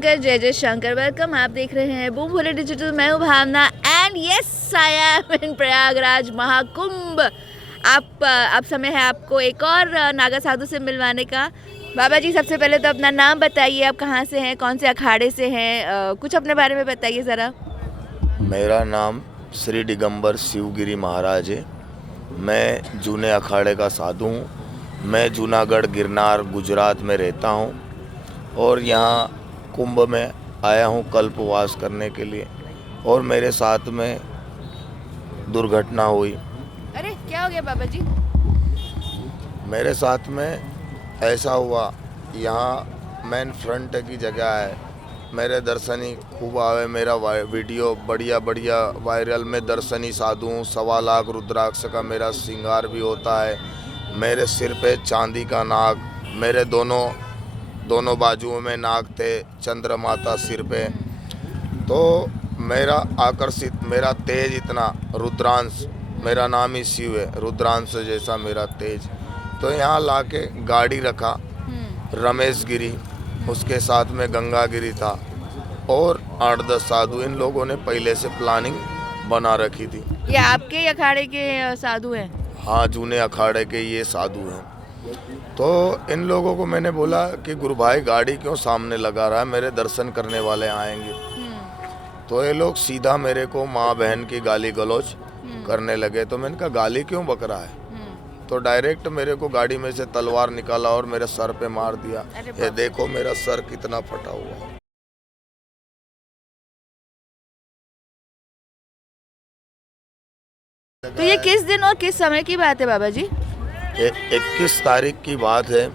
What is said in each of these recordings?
शंकर, जय जय शंकर। वेलकम, आप देख रहे हैं बूम भोले डिजिटल। मैं हूँ भावना एंड यस आई एम इन प्रयागराज महाकुंभ। अब समय है आपको एक और नागा साधु से मिलवाने का। बाबा जी, सबसे पहले तो अपना नाम बताइए, आप कहाँ से हैं, कौन से अखाड़े से हैं, कुछ अपने बारे में बताइए ज़रा। मेरा नाम श्री दिगंबर शिवगिरी महाराज है। मैं जूने अखाड़े का साधु हूँ। मैं जूनागढ़ गिरनार गुजरात में रहता हूँ और यहाँ कुंभ में आया हूँ कल्पवास करने के लिए। और मेरे साथ में दुर्घटना हुई। अरे क्या हो गया बाबा जी? मेरे साथ में ऐसा हुआ, यहाँ मेन फ्रंट की जगह है, मेरे दर्शनी खूब आवे। मेरा वीडियो बढ़िया बढ़िया वायरल। में दर्शनी साधु हूँ। 1.25 लाख रुद्राक्ष का मेरा श्रृंगार भी होता है। मेरे सिर पे चांदी का नाग, मेरे दोनों बाजुओं में नाग थे, चंद्रमाता सिर पे। तो मेरा आकर्षित, मेरा तेज इतना रुद्रांश, मेरा नाम ही शिव है, रुद्रांश जैसा मेरा तेज। तो यहाँ लाके गाड़ी रखा रमेश गिरी, उसके साथ में गंगा गिरी था और 8-10 साधु। इन लोगों ने पहले से प्लानिंग बना रखी थी। ये आपके अखाड़े के साधु हैं? हाँ, जूने अखाड़े के ये साधु हैं। तो इन लोगों को मैंने बोला कि गुरु भाई गाड़ी क्यों सामने लगा रहा है, मेरे दर्शन करने वाले आएंगे। तो ये लोग सीधा मेरे को माँ बहन की गाली गलौज करने लगे। तो मैंने कहा गाली क्यों बक रहा है? तो डायरेक्ट मेरे को गाड़ी में से तलवार निकाला और मेरे सर पे मार दिया। ये देखो मेरा सर कितना फटा हुआ है। तो ये किस दिन और किस समय की बात है बाबा जी? 21 तारीख की बात है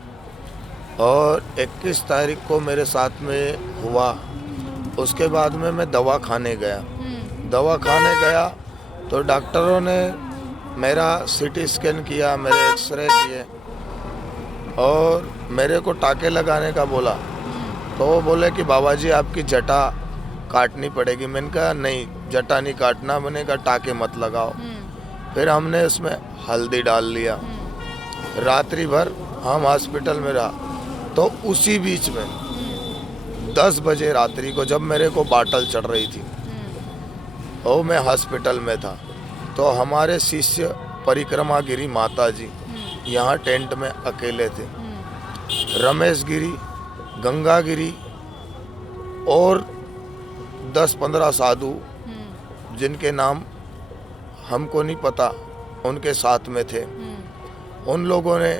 और 21 तारीख को मेरे साथ में हुआ। उसके बाद में मैं दवा खाने गया। तो डॉक्टरों ने मेरा सीटी स्कैन किया, मेरे एक्सरे किए और मेरे को टाके लगाने का बोला। तो वो बोले कि बाबा जी आपकी जटा काटनी पड़ेगी। मैंने कहा नहीं, जटा नहीं काटना, मैंने कहा टाके मत लगाओ। फिर हमने उसमें हल्दी डाल लिया। रात्रि भर हम हॉस्पिटल में रहा। तो उसी बीच में 10 बजे रात्रि को जब मेरे को बाटल चढ़ रही थी और मैं हॉस्पिटल में था, तो हमारे शिष्य परिक्रमा गिरी माता जी यहाँ टेंट में अकेले थे। रमेश गिरी, गंगा गिरी और 10-15 साधु जिनके नाम हमको नहीं पता, उनके साथ में थे। उन लोगों ने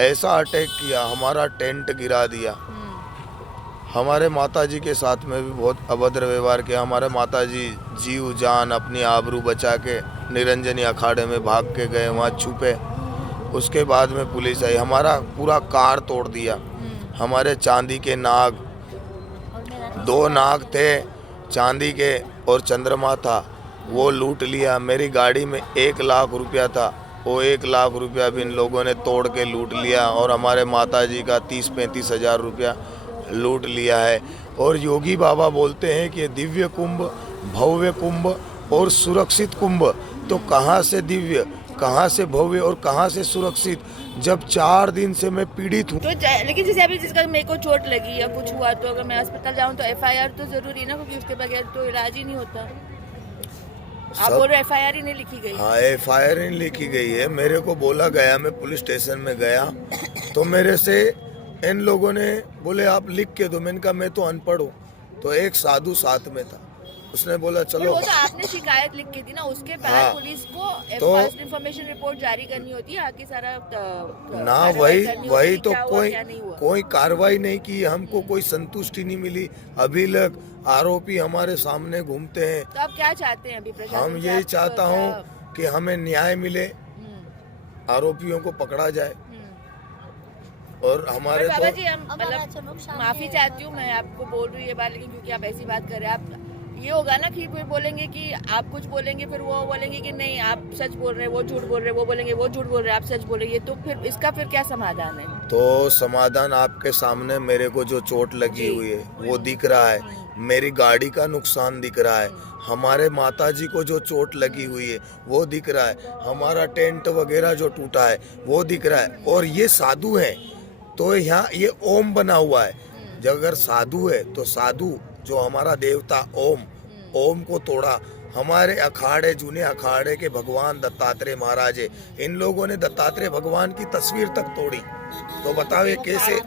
ऐसा अटैक किया, हमारा टेंट गिरा दिया। हमारे माताजी के साथ में भी बहुत अभद्र व्यवहार किया। हमारे माताजी जीव जान अपनी आबरू बचा के निरंजनी अखाड़े में भाग के गए, वहाँ छुपे। उसके बाद में पुलिस आई, हमारा पूरा कार तोड़ दिया। हमारे चांदी के नाग, 2 नाग थे चांदी के और चंद्रमा था, वो लूट लिया। मेरी गाड़ी में 1 लाख रुपया था, वो 1 लाख रुपया भी इन लोगों ने तोड़ के लूट लिया। और हमारे माताजी का 30-35 हज़ार रुपया लूट लिया है। और योगी बाबा बोलते हैं कि दिव्य कुंभ, भव्य कुंभ और सुरक्षित कुंभ। तो कहाँ से दिव्य, कहाँ से भव्य और कहाँ से सुरक्षित, जब 4 दिन से मैं पीड़ित हूँ। तो लेकिन जैसे अभी जिसका मेरे को चोट लगी या कुछ हुआ, तो अगर मैं अस्पताल जाऊँ तो FIR तो जरूरी है ना, क्योंकि उसके बगैर तो इलाज ही नहीं होता। आप बोल रहे FIR ही नहीं लिखी गई? हाँ, FIR नहीं लिखी गई है। मेरे को बोला गया, मैं पुलिस स्टेशन में गया तो मेरे से इन लोगों ने बोले आप लिख के दो। मैंने कहा मैं तो अनपढ़ हूँ। तो एक साधु साथ में था, उसने बोला चलो। वो तो आपने शिकायत लिख के दी ना, उसके बाद हाँ, पुलिस को तो फर्स्ट इंफॉर्मेशन रिपोर्ट जारी करनी होती है, आगे सारा ना वही तो कोई कार्रवाई नहीं की। हमको कोई संतुष्टि नहीं मिली। अभी तक आरोपी हमारे सामने घूमते हैं। तो आप क्या चाहते हैं अभी प्रशासन हम से? यही चाहता हूँ कि हमें न्याय मिले, आरोपियों को पकड़ा जाए। और हमारे बाबा तो जी, हम मतलब माफी चाहती हूँ, मैं आपको बोल रही हूँ ये बात, लेकिन क्योंकि आप ऐसी बात कर रहे हैं, आप ये होगा ना कि कोई बोलेंगे कि आप कुछ बोलेंगे, फिर वो बोलेंगे कि नहीं आप सच बोल रहे हैं, वो झूठ बोल रहे हैं, वो बोलेंगे वो झूठ बोल रहे हैं, आप सच बोल रहे हैं। तो फिर इसका फिर क्या समाधान है? तो समाधान आपके सामने, मेरे को जो चोट लगी हुई है वो दिख रहा है, मेरी गाड़ी का नुकसान दिख रहा है, हमारे माताजी को जो चोट लगी हुई है वो दिख रहा है, हमारा टेंट वगैरह जो टूटा है वो दिख रहा है। और ये साधु हैं, तो यहाँ ये ओम बना हुआ है। जब अगर साधु है तो साधु जो हमारा देवता ओम को तोड़ा, हमारे अखाड़े जूने अखाड़े के भगवान दत्तात्रेय महाराज है, इन लोगों ने दत्तात्रेय भगवान की तस्वीर तक तोड़ी। तो बताओ ये कैसे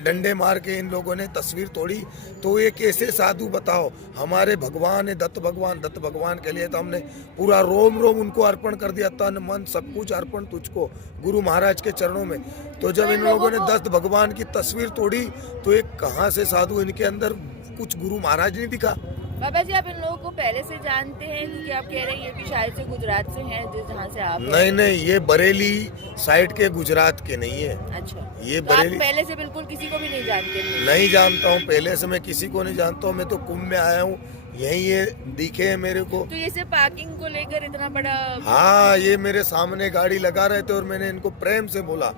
डंडे मार के इन लोगों ने तस्वीर तोड़ी, तो ये कैसे साधु बताओ। हमारे भगवान है दत्त भगवान के लिए तो हमने पूरा रोम रोम उनको अर्पण कर दिया, तन मन सब कुछ अर्पण तुझको गुरु महाराज के चरणों में। तो जब इन लोगों ने दत्त भगवान की तस्वीर तोड़ी तो एक कहाँ से साधु, इनके अंदर कुछ गुरु महाराज नहीं दिखा। बाबा जी, आप इन लोगों को पहले से जानते हैं क्योंकि आप कह रहे हैं ये भी शायद से गुजरात से हैं, जहाँ से आप नहीं, ये बरेली साइड के गुजरात के नहीं है। अच्छा, ये तो बरेली आप पहले से बिल्कुल किसी को भी नहीं जानते? नहीं जानता हूँ, पहले से मैं किसी को नहीं जानता हूँ। मैं तो कुंभ में आया हूँ, यही ये दिखे है मेरे को। तो ये सिर्फ पार्किंग को लेकर इतना बड़ा? हाँ, ये मेरे सामने गाड़ी लगा रहे थे और मैंने इनको प्रेम से बोला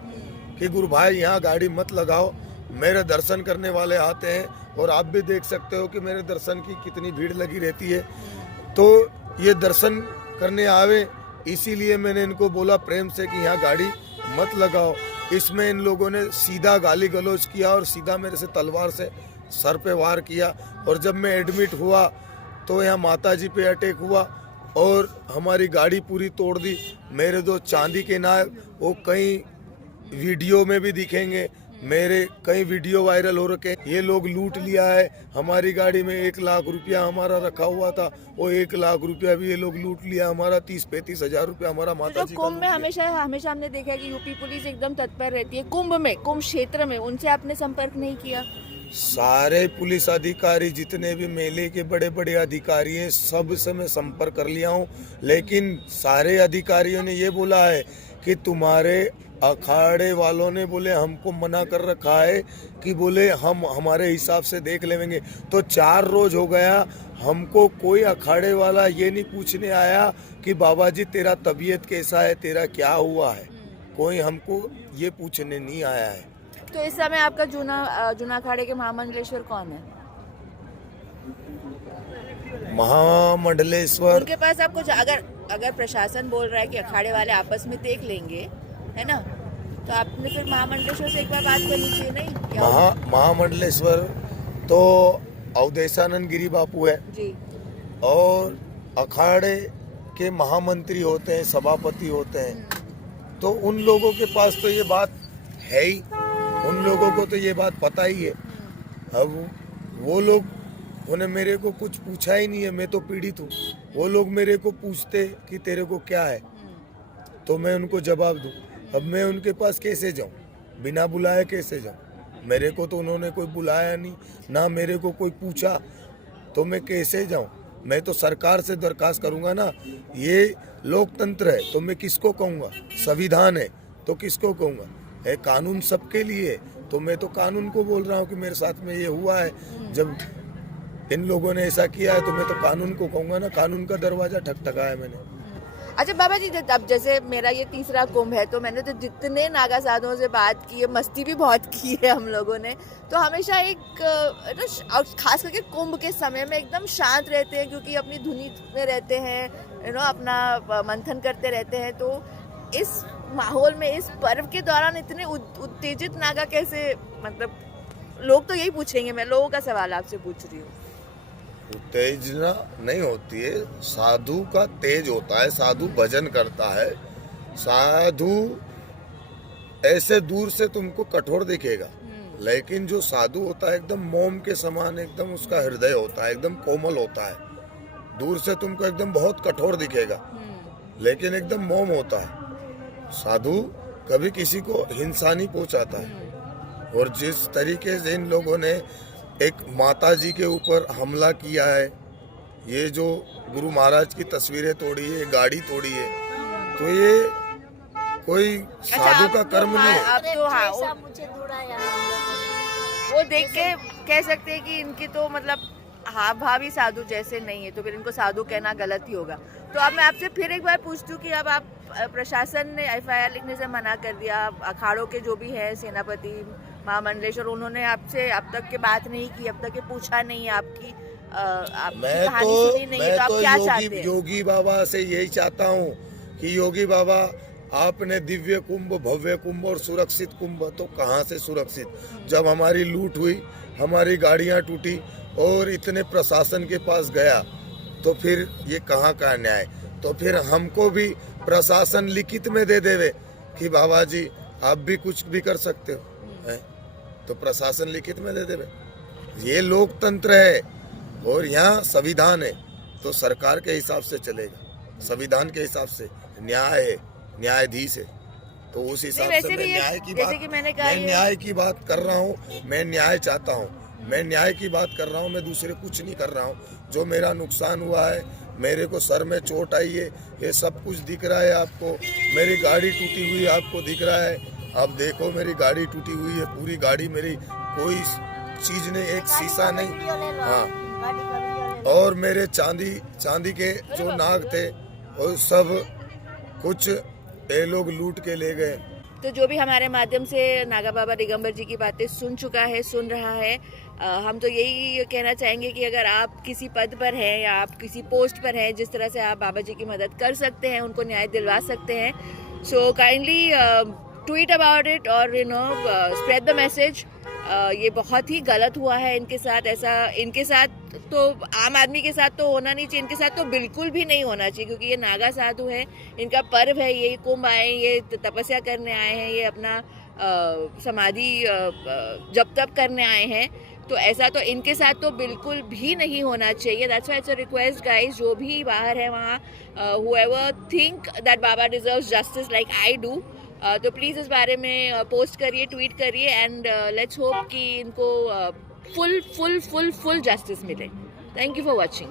कि गुरु भाई यहाँ गाड़ी मत लगाओ, मेरे दर्शन करने वाले आते हैं। और आप भी देख सकते हो कि मेरे दर्शन की कितनी भीड़ लगी रहती है, तो ये दर्शन करने आवे, इसीलिए मैंने इनको बोला प्रेम से कि यहाँ गाड़ी मत लगाओ। इसमें इन लोगों ने सीधा गाली गलौज किया और सीधा मेरे से तलवार से सर पे वार किया। और जब मैं एडमिट हुआ तो यहाँ माता जी पे अटैक हुआ और हमारी गाड़ी पूरी तोड़ दी। मेरे दो चांदी के नाग वो कई वीडियो में भी दिखेंगे, मेरे कई वीडियो वायरल हो रखे। ये लोग लूट लिया है, हमारी गाड़ी में 1 लाख रुपया हमारा रखा हुआ था, वो 1 लाख रुपया भी ये लोग लूट लिया। हमारा 30-35 हजार रुपया हमारा माता जी। कुंभ में हमेशा हमने देखा है कि यूपी पुलिस एकदम तत्पर रहती है। कुंभ क्षेत्र में उनसे आपने संपर्क नहीं किया? सारे पुलिस अधिकारी जितने भी मेले के बड़े बड़े अधिकारी हैं सब से मैं संपर्क कर लिया हूँ, लेकिन सारे अधिकारियों ने ये बोला है कि तुम्हारे अखाड़े वालों ने बोले हमको मना कर रखा है कि बोले हम हमारे हिसाब से देख लेंगे। तो 4 रोज हो गया, हमको कोई अखाड़े वाला ये नहीं पूछने आया कि बाबा जी तेरा तबीयत कैसा है, तेरा क्या हुआ है, कोई हमको ये पूछने नहीं आया है। तो इस समय आपका जूना अखाड़े के महामंडलेश्वर कौन है? महामंडलेश्वर उनके पास आप कुछ अगर प्रशासन बोल रहा है कि अखाड़े वाले आपस में देख लेंगे, है ना, तो आपने फिर महामंडलेश्वर से एक बार बात करनी चाहिए नहीं? महामंडलेश्वर तो अवधेशानंद गिरी बापू है जी, और अखाड़े के महामंत्री होते हैं, सभापति होते हैं, तो उन लोगों के पास तो ये बात है ही, उन लोगों को तो ये बात पता ही है। अब वो लोग उन्हें मेरे को कुछ पूछा ही नहीं है, मैं तो पीड़ित हूँ। वो लोग मेरे को पूछते कि तेरे को क्या है, तो मैं उनको जवाब दूँ। अब मैं उनके पास कैसे जाऊँ, बिना बुलाए कैसे जाऊँ? मेरे को तो उन्होंने कोई बुलाया नहीं, ना मेरे को कोई पूछा, तो मैं कैसे जाऊँ? मैं तो सरकार से दरखास्त करूँगा ना। ये लोकतंत्र है तो मैं किसको कहूँगा, संविधान है तो किसको कहूँगा, है कानून सबके लिए। तो मैं तो कानून को बोल रहा हूँ कि मेरे साथ में ये हुआ है, जब इन लोगों ने ऐसा किया है तो मैं तो कानून को कहूँगा ना, कानून का दरवाजा ठकठकाया मैंने। अच्छा बाबा जी, अब जैसे मेरा ये 3रा कुंभ है, तो मैंने तो जितने नागा साधुओं से बात की है, मस्ती भी बहुत की है हम लोगों ने, तो हमेशा एक और खास करके कुंभ के समय में एकदम शांत रहते हैं क्योंकि अपनी धुनी में रहते हैं, अपना मंथन करते रहते हैं। तो इस माहौल में, इस पर्व के दौरान इतने उत्तेजित नागा कैसे, मतलब लोग तो यही पूछेंगे, मैं लोगों का सवाल आपसे पूछ रही हूँ। उत्तेजना नहीं होती है, साधु का तेज होता है, साधु भजन करता है। साधु ऐसे दूर से तुमको कठोर दिखेगा, लेकिन जो साधु होता है एकदम मोम के समान, एकदम उसका हृदय होता है, एकदम कोमल होता है। दूर से तुमको एकदम बहुत कठोर दिखेगा, लेकिन एकदम मोम होता है। साधु कभी किसी को हिंसा नहीं पहुंचाता है। और जिस तरीके से इन लोगों ने एक माता जी के ऊपर हमला किया है, ये जो गुरु महाराज की तस्वीरें तोड़ी है, गाड़ी तोड़ी है, तो ये कोई साधु का कर्म नहीं है। अब तो मुझे वो देख के कह सकते हैं कि इनकी तो मतलब हाँ भाव ही साधु जैसे नहीं है, तो फिर इनको साधु कहना गलत ही होगा। तो अब मैं आपसे फिर एक बार पूछती हूँ कि अब आप, प्रशासन ने FIR लिखने से मना कर दिया, अखाड़ों के जो भी है सेनापति महामंडलेश्वर, उन्होंने आपसे अब तक के बात नहीं की, अब तक के पूछा नहीं आपकी कहानी सुनी नहीं, तो आप क्या चाहते हैं? योगी बाबा से यही चाहता हूँ कि योगी बाबा आपने दिव्य कुंभ, भव्य कुंभ और सुरक्षित कुंभ, तो कहाँ से सुरक्षित? जब हमारी लूट हुई, हमारी गाड़ियां टूटी और इतने प्रशासन के पास गया, तो फिर ये कहाँ का न्याय? तो फिर हमको भी प्रशासन लिखित में दे देवे कि बाबा जी आप भी कुछ भी कर सकते हो, है? तो प्रशासन लिखित में दे देवे। ये लोकतंत्र है और यहाँ संविधान है, तो सरकार के हिसाब से चलेगा, संविधान के हिसाब से न्याय है, न्यायाधीश है, तो उस हिसाब से मैं न्याय की बात कर रहा हूँ। मैं न्याय चाहता हूँ, मैं न्याय की बात कर रहा हूँ, मैं दूसरे कुछ नहीं कर रहा हूँ। जो मेरा नुकसान हुआ है, मेरे को सर में चोट आई है, ये सब कुछ दिख रहा है आपको। मेरी गाड़ी टूटी हुई आपको दिख रहा है, अब देखो मेरी गाड़ी टूटी हुई है, पूरी गाड़ी मेरी, कोई चीज नहीं, एक शीशा नहीं। हाँ, और मेरे चांदी के जो नाग थे वो सब कुछ ये लोग लूट के ले गए। तो जो भी हमारे माध्यम से नागा बाबा दिगंबर जी की बातें सुन चुका है, सुन रहा है, हम तो यही कहना चाहेंगे कि अगर आप किसी पद पर हैं या आप किसी पोस्ट पर हैं, जिस तरह से आप बाबा जी की मदद कर सकते हैं, उनको न्याय दिलवा सकते हैं, so kindly tweet about it और स्प्रेड द मैसेज। ये बहुत ही गलत हुआ है इनके साथ। ऐसा इनके साथ तो आम आदमी के साथ तो होना नहीं चाहिए, इनके साथ तो बिल्कुल भी नहीं होना चाहिए, क्योंकि ये नागा साधु है, इनका पर्व है, ये कुंभ आए, ये तपस्या करने आए हैं, ये अपना समाधि जप तप करने आए हैं, तो ऐसा तो इनके साथ तो बिल्कुल भी नहीं होना चाहिए। That's why it's a request guys, जो भी बाहर है वहाँ, whoever think that Baba deserves justice like I do, तो प्लीज़ इस बारे में पोस्ट करिए, ट्वीट करिए, एंड लेट्स होप कि इनको फुल जस्टिस मिले। Thank you for watching.